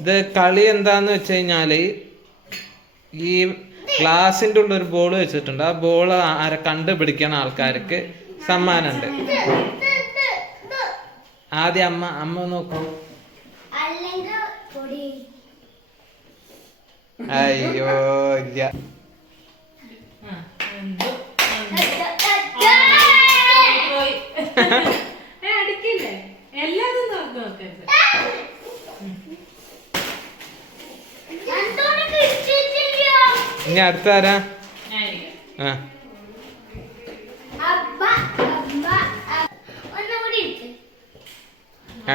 ഇത് കളി എന്താന്ന് വെച്ച് കഴിഞ്ഞാല് ഈ ഗ്ലാസിന്റെ ഉള്ള ഒരു ബോൾ വെച്ചിട്ടുണ്ട്. ആ ബോൾ ആരെ കണ്ടുപിടിക്കണ ആൾക്കാർക്ക് സമ്മാനമുണ്ട്. ആദ്യം അമ്മ നോക്കൂ. അയ്യോ ഇല്ല. ഇനി അടുത്ത ആരാ?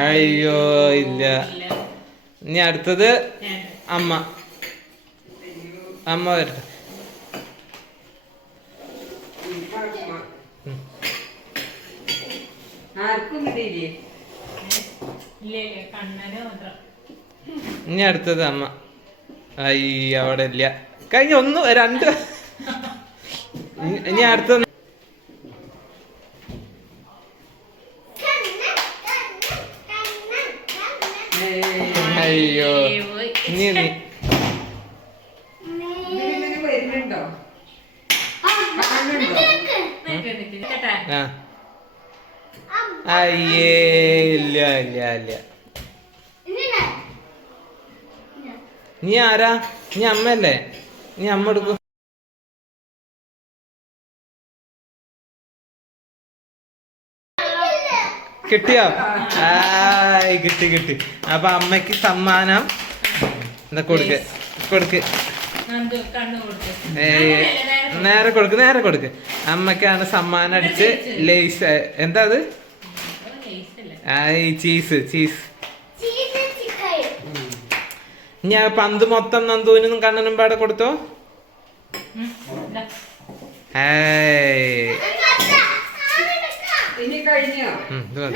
അയ്യോ ഇല്ല. ഇനി അടുത്തത് അമ്മ. അമ്മ വരട്ടെ. ഇനി അടുത്തത് അമ്മ. അയ്യ അവിടെ ഇല്ല. കഴിഞ്ഞ ഒന്ന് രണ്ട്. ഇനി അടുത്ത അയ്യോ ഇനി അയ്യേ ഇല്ല ഇല്ല ഇല്ല. നീ ആരാ? നീ അമ്മയല്ലേ? നീ അമ്മ എടുക്കും. കിട്ടിയോ? കിട്ടി കിട്ടി. അപ്പൊ അമ്മക്ക് സമ്മാനം എന്താ കൊടുക്ക് കൊടുക്ക്. നേരെ കൊടുക്ക് നേരെ കൊടുക്ക്. അമ്മക്കാണ് സമ്മാനം അടിച്ച് ലേസ്. എന്താ അത്? Cheese cheese. ഞാൻ പന്ത് മൊത്തം നന്ദുവിനും കണ്ണനും പാടെ കൊടുത്തോ? ഇനി കഴിഞ്ഞോ?